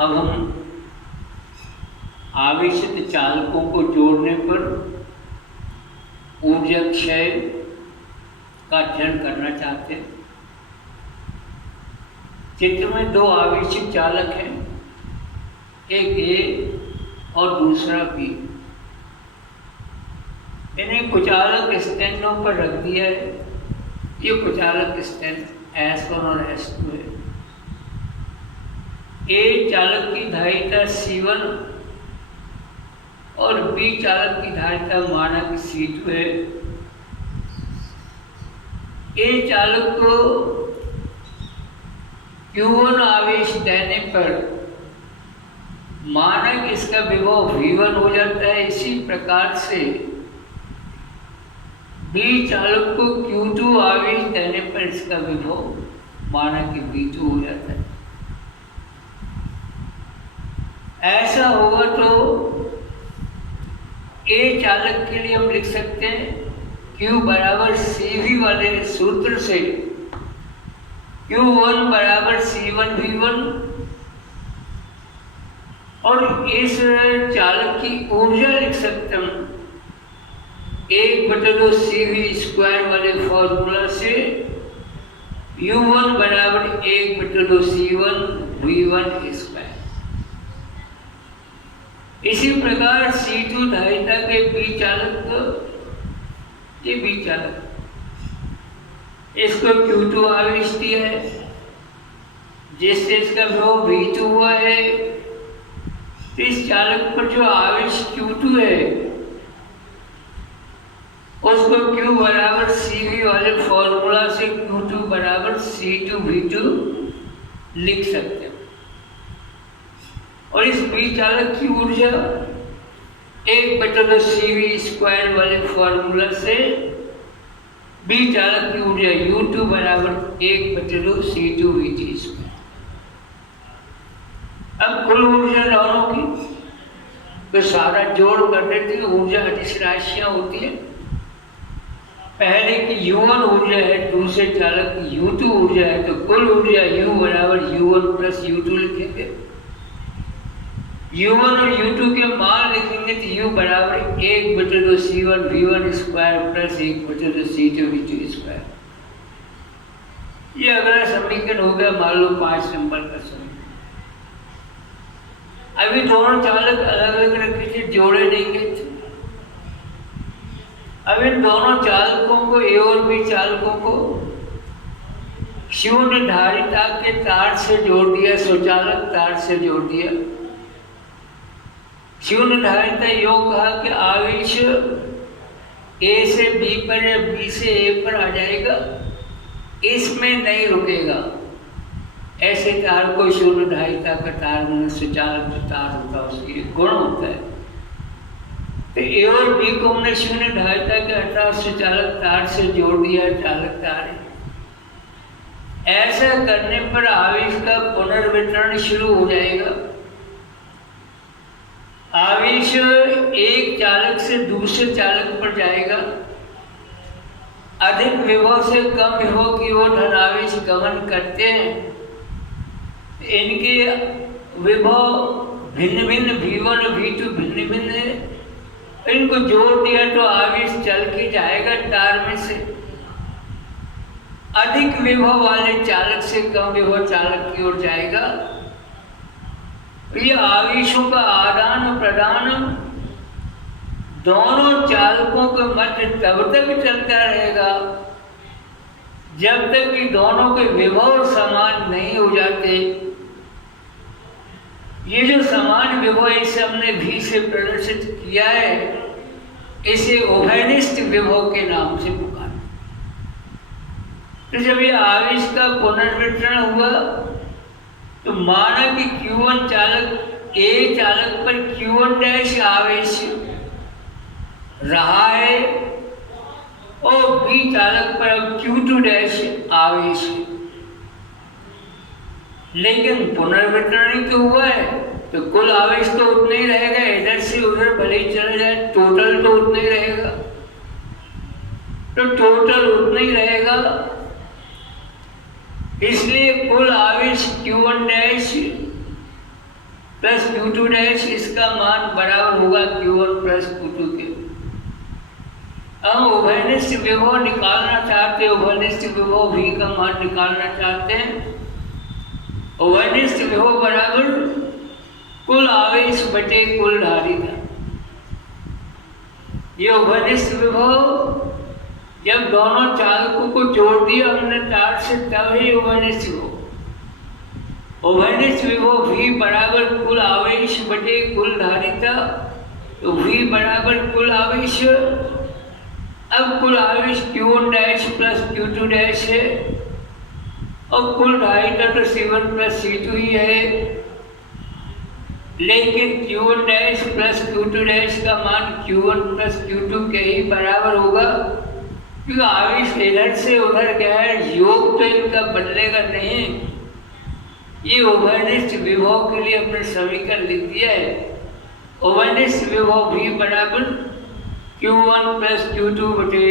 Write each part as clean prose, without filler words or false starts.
अब हम आवेशित चालकों को जोड़ने पर ऊर्जा क्षय का अध्ययन करना चाहते हैं। चित्र में दो आवेशित चालक हैं, एक ए और दूसरा बी। इन्हें कुचालक स्टैंडों पर रख दिया है। ये कुचालक स्टैंड S1 और S2 है। ए चालक की धारिता C1 और बी चालक की धारिता मानक C2 है। ए चालक को Q1 आवेश देने पर मानक इसका विभव V1 हो जाता है। इसी प्रकार से बी चालक को Q2 आवेश देने पर इसका विभव मानक V2 हो जाता है। ऐसा होगा तो ए चालक के लिए हम लिख सकते हैं Q बराबर CV वाले सूत्र से Q1 बराबर C1 V1, और इस चालक की ऊर्जा लिख सकते हम 1/CV² वाले फॉर्मूला से U1 बराबर 1/C1 V1²। इसी प्रकार C2 धारिता के बी चालक, ये बी चालक, इसको Q2 आवेश दिया है जिससे इसका विभव V2 हुआ है। इस चालक पर जो आवेश Q2 है उसको Q बराबर CV वाले फॉर्मूला से Q2 बराबर C2 V2 लिख सकते हैं। और इस बी चालक की ऊर्जा 1/CV² वाले फॉर्मूला से बी चालक की ऊर्जा U2 बराबर 1/C2 V2²। अब कुल ऊर्जा दोनों की तो सारा जोड़ कर देते हैं। ऊर्जा अदिश राशियां होती है। पहले की U1 ऊर्जा है, दूसरे चालक की U2 ऊर्जा है, तो कुल ऊर्जा U बराबर U1 प्लस U2 लिखेंगे। U1 और U2 के मान लिखेंगे तो U बराबर 1/C1 V1² plus 1/C2 V2²। ये अगला समीकरण हो गया, मान लो 5 नंबर का समीकरण। अभी दोनों चालक अलग अलग रखे थे, जोड़े नहीं गए थे। अब इन दोनों चालकों को, ए और बी चालकों को शून्य धारिता के तार से जोड़ दिया, स्वचालक तार से जोड़ दिया। शून्य धारिता योग कहा कि आवेश ए से बी पर या बी से ए पर आ जाएगा, इसमें नहीं रुकेगा। ऐसे तार को शून्य धारिता का तार, स्वचालक जो तार होता है उसकी एक गुण होता है। तो ए और बी को हमने शून्य धारिता के अर्थात स्वचालक तार से जोड़ दिया, चालक तार है। ऐसा करने पर आवेश का पुनर्वितरण शुरू हो जाएगा। आवेश एक चालक से दूसरे चालक पर जाएगा। अधिक विभव से कम विभव की ओर धनावेश गमन करते हैं। इनके विभव भिन्न भिन्न V1 और V2 भिन्न भिन्न है। इनको जोड़ दिया तो आवेश चल के जाएगा तार में से। अधिक विभव वाले चालक से कम विभव चालक की ओर जाएगा। ये आवेशों का आदान प्रदान दोनों चालकों के मध्य तब तक चलता रहेगा जब तक कि दोनों के विभव समान नहीं हो जाते। ये जो समान विभव इसे हमने V से प्रदर्शित किया है, इसे उभयनिष्ठ विभव के नाम से पुकारा। तो जब ये आवेश का पुनर्वितरण हुआ तो माना कि Q1 चालक ए चालक पर Q1' आवेश रहा है और बी चालक पर अब Q2' आवेश है। लेकिन पुनर्वितरण ही तो हुआ है, तो कुल आवेश तो उतना ही रहेगा। इधर से उधर भले ही चला जाए, टोटल तो उतना ही रहेगा। तो टोटल उतना ही रहेगा। इसलिए कुल आवेश Q1' प्लस Q2 डैश, इसका मान बराबर होगा Q1 प्लस Q2 के। हम उभयनिष्ठ विभव निकालना चाहते हैं, उभयनिष्ठ विभव V का मान निकालना चाहते हैं। उभयनिष्ठ विभव बराबर कुल आवेश बटे कुल धारिता। ये उभयनिष्ठ विभव जब दोनों चालकों को जोड़ दिया हमने तार से, तब ही उभयनिष्ठ विभव। उभयनिष्ठ विभव V बराबर कुल आवेश बटे कुल धारिता, तो V बराबर कुल आवेश। अब कुल आवेश Q1 dash plus Q2 dash है और कुल धारिता तो C1 प्लस C2 ही है, लेकिन Q1 dash plus Q2 dash का मान Q1 प्लस Q2 के ही बराबर होगा, क्योंकि आवेश इधर से उधर गया है, योग तो इनका बदलेगा नहीं। ये उभयनिष्ठ विभव के लिए अपने समीकरण लिख दिया है। उभयनिष्ठ विभव V बराबर Q1 प्लस Q2 बटे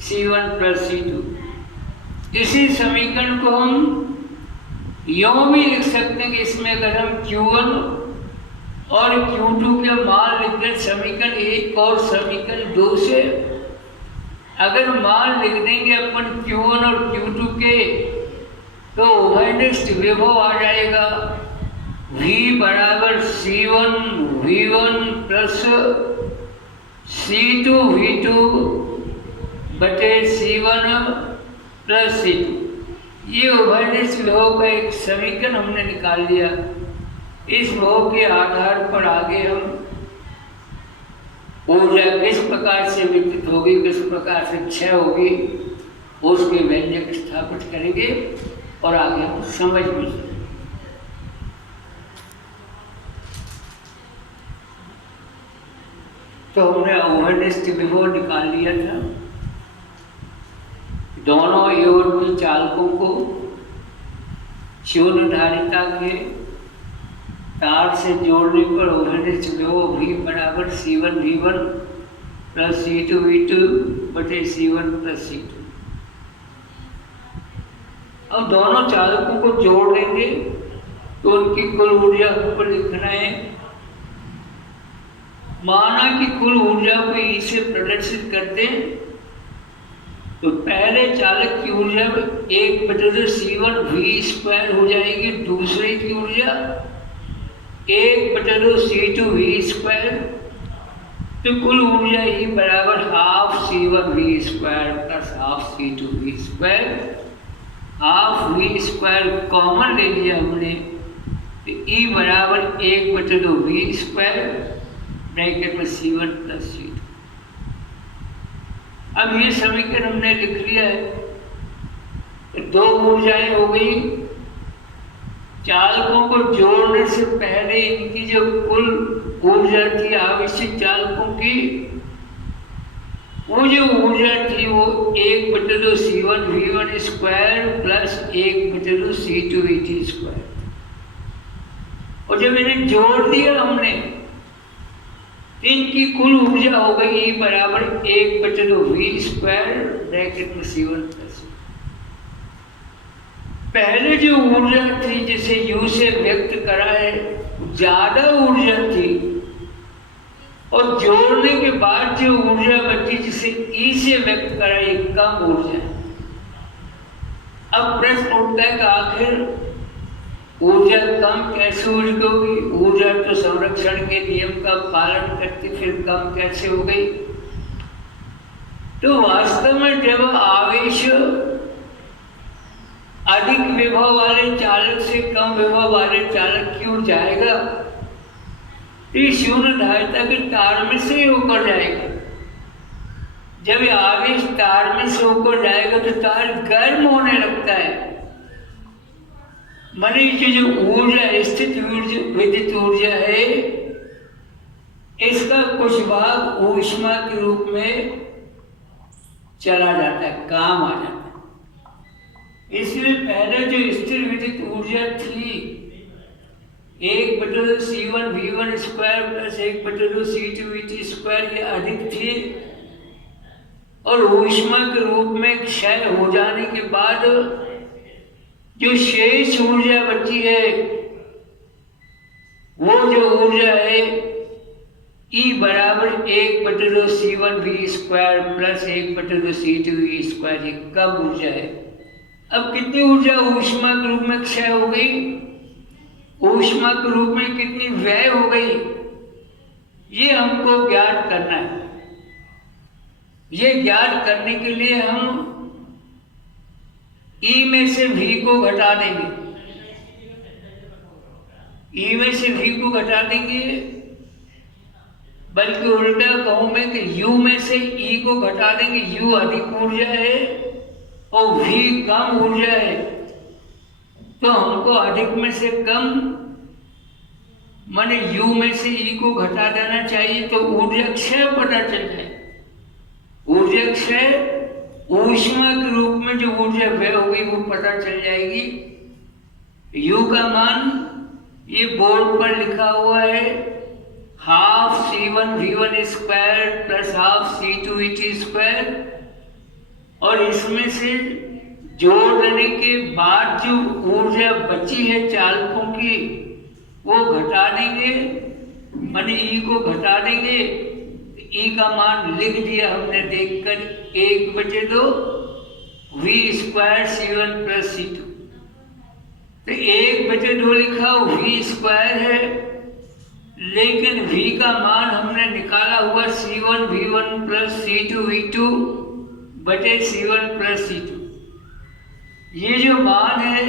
C1 प्लस C2। इसी समीकरण को हम यूं भी लिख सकते हैं कि इसमें अगर हम Q1 और Q2 के मान लिख दें समीकरण 1 और समीकरण 2 से, अगर मान लिख देंगे अपन Q1 और Q2 के, तो उभयनिष्ठ विभव आ जाएगा V बराबर C1 V1 plus C2 V2 बटे C1 प्लस C2। ये उभयनिष्ठ विभव का एक समीकरण हमने निकाल लिया। इस विभव के आधार पर आगे हम ऊर्जा किस प्रकार से विकसित होगी, किस प्रकार से क्षय होगी, उसके व्यंजक स्थापित करेंगे और आगे हम समझ में। तो हमने उभयनिष्ठ विभव निकाल लिया था। दोनों योजनी चालकों को शून्य धारिता के तार से जोड़ने पर उभयनिष्ठ विभव V बराबर C1 V1 plus C2 V2 बटे C1 प्लस C2। अब दोनों चालकों को जोड़ देंगे तो उनकी कुल ऊर्जा को लिखना है। माना कि कुल ऊर्जा को E से प्रदर्शित करते हैं, तो पहले चालक की ऊर्जा 1/C1 V स्क्वायर हो जाएगी, दूसरे की ऊर्जा 1/C2 V स्क्वायर, तो कुल ऊर्जा E बराबर half C1 V square plus half C2 V square. Half V square common ले लिया हमने, तो E बराबर 1/2 V स्क्वायर ब्रैकेट में C1 प्लस C2। अब ये समीकरण हमने लिख लिया है, तो दो ऊर्जाएं हो गई। चालकों को जोड़ने से पहले इनकी जो कुल ऊर्जा थी आवश्यक चालकों की, वो जो ऊर्जा थी वो 1/2 C1 V1 square plus 1/2 C2 V2 square. और जब इन्हें जोड़ दिया हमने, इनकी कुल ऊर्जा हो गई E बराबर 1/2 V स्क्वायर ब्रैकेट में C1 प्लस। पहले जो ऊर्जा थी जिसे U से व्यक्त करा है ज्यादा ऊर्जा थी, और जोड़ने के बाद जो ऊर्जा बची जिसे E से व्यक्त करा है कम ऊर्जा। अब प्रश्न उठता है कि आखिर ऊर्जा कम कैसे होगी? ऊर्जा तो संरक्षण के नियम का पालन करती, फिर कम कैसे हो गई? तो वास्तव में जब आवेश अधिक विभव वाले चालक से कम विभव वाले चालक की ओर जाएगा, तो शून्य धारिता के तार में से होकर जाएगा। जब आवेश तार में से होकर जाएगा तो तार गर्म होने लगता है। माने कि जो ऊर्जा स्थित विद्युत ऊर्जा है, इसका कुछ भाग ऊष्मा के रूप में चला जाता है, काम आ जाता है। इसलिए पहले जो स्थिर विद्युत ऊर्जा थी 1/2 C1 V1 square plus 1/2 C2 V2 square, ये अधिक थी, और ऊष्मा के रूप में क्षय हो जाने के बाद जो शेष ऊर्जा बची है वो जो ऊर्जा है E बराबर 1/2C1V² प्लस 1/2C2V², ये कब ऊर्जा है? अब कितनी ऊर्जा ऊष्मा के रूप में क्षय हो गई, ऊष्मा के रूप में कितनी व्यय हो गई, ये हमको ज्ञात करना है। ये ज्ञात करने के लिए हम E में से V को घटा देंगे, E में से V को घटा देंगे, बल्कि उल्टा कहूं मैं कि U में से E को घटा देंगे। U अधिक ऊर्जा है और V कम ऊर्जा है, तो हमको अधिक में से कम माने U में से E को घटा देना चाहिए, तो ऊर्जा क्षय पता चल जाए। ऊर्जा क्षय ऊष्मा के रूप में जो ऊर्जा व्यय हो गई वो पता चल जाएगी। U का मान ये बोर्ड पर लिखा हुआ है, 12C1V1² प्लस 12C2V2², और इसमें से जोड़ने के बाद जो ऊर्जा बची है चालकों की वो घटा देंगे, माने E को घटा देंगे। E का मान लिख दिया हमने देखकर, 1/2V² प्लस C2, तो 1/2 लिखा V² है, लेकिन V का मान हमने निकाला हुआ C1V1 plus C2V2/C1 plus C2। ये जो मान है,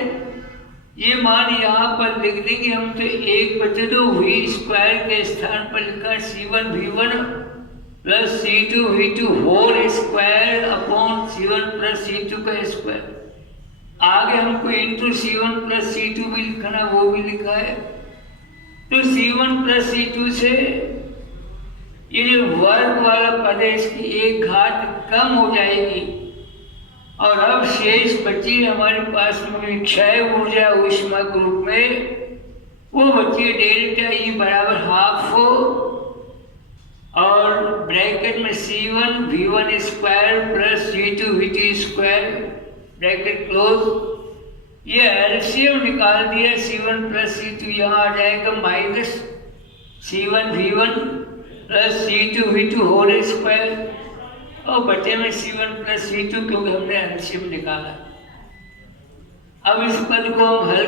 ये मान यहाँ पर लिख देंगे हम, तो 1/2V² के स्थान पर लिखा C1V1 plus C2V2² upon C1 plus C2²। आगे हमको इंटू C1 प्लस C2 भी लिखना, वो भी लिखा है। तो C1 प्लस C2 से ये जो वर्ग वाला पद है इसकी एक घात कम हो जाएगी, और अब शेष बची हमारे पास में क्षय ऊर्जा ऊष्मा के रूप में, वो बची डेल्टा E बराबर ½ हो, और ब्रैकेट में C1V1² plus C2V2² bracket close. ये एलसीएम निकाल दिया, C1 प्लस C2 यहाँ आ जाएगा माइनस C1V1 प्लस C2V2², और बचे में C1 प्लस C2, क्योंकि हमने एलसीएम निकाला। अब इस पद को हम हल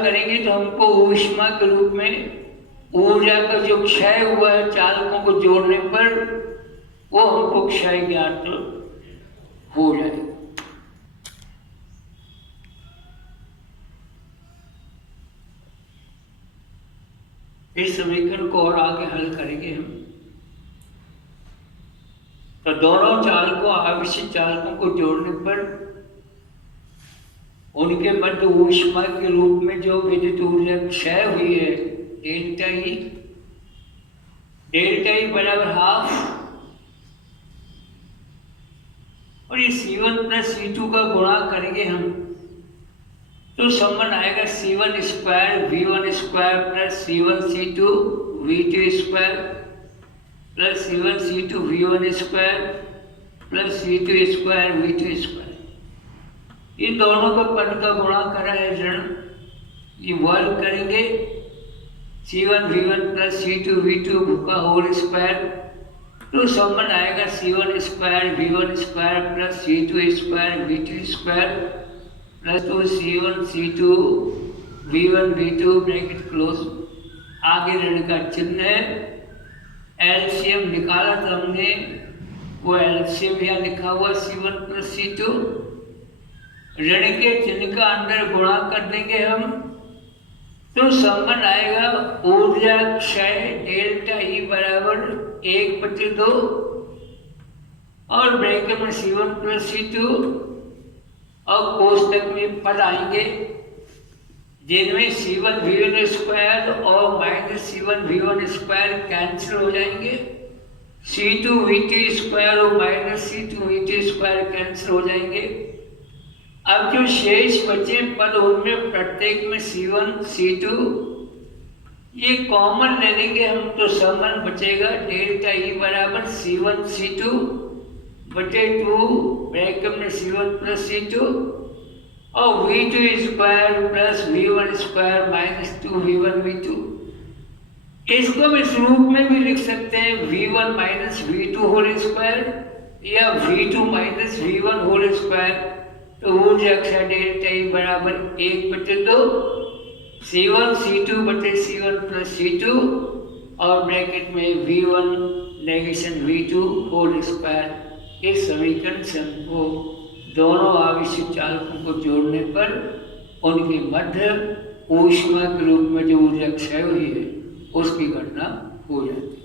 करेंगे तो हमको ऊष्मा के रूप में ऊर्जा का जो क्षय हुआ है चालकों को जोड़ने पर, वो हमको क्षय ज्ञात हो जाएगा। इस समीकरण को और आगे हल करेंगे हम। तो दोनों चालकों, आवेशित चालकों को जोड़ने पर उनके मध्य ऊष्मा के रूप में जो विद्युत ऊर्जा क्षय हुई है डेल्टा E बराबर ½ और ये C1 प्लस C2 का गुणा करेंगे हम, तो संबंध आएगा C1²V1² plus C1C2V2² plus C1C2V1² plus C2²V2²। इन दोनों का पद का गुणा करा है ऋण, ये वर्ग करेंगे C1V1 प्लस C2V2², तो संबंध आएगा C1²V1² plus C2²V2² plus 2C1C2V1V2 bracket close. आगे ऋण का चिन्ह है, एलसीएम निकाला था हमने, वो एलसीएम यहाँ लिखा हुआ C1 प्लस C2, ऋण के चिन्ह का अंदर गुणा कर देंगे हम, तो संबंध आएगा ऊर्जा क्षय डेल्टा E बराबर 1/2 और ब्रैकेट में C1 प्लस C2, और कोष्टक में पद आएंगे जिनमें C1V1² और माइनस C1V1² कैंसिल हो जाएंगे, C2V2² और माइनस C2V2² कैंसिल हो जाएंगे। अब जो शेष बचे पद उनमें प्रत्येक में C1 C2 ये कॉमन ले लेंगे हम, तो संबंध बचेगा डेल्टा E बराबर C1 C2/2 ब्रैकेट में C1 प्लस C2 और V2 square plus V1 square minus 2V1 V2। इसको हम इस रूप में भी लिख सकते हैं V1 minus V2 whole square या V2 minus V1 whole square. तो ऊर्जा अक्षा डेल्टा ई बराबर 1/2 C1 C2 बटे C1 प्लस C2 और ब्रैकेट में V1 negation V2 whole square. इस समीकरण से हमको दोनों आवेशित चालकों को जोड़ने पर उनके मध्य ऊष्मा के रूप में जो ऊर्जा क्षय हुई है उसकी गणना हो जाती है।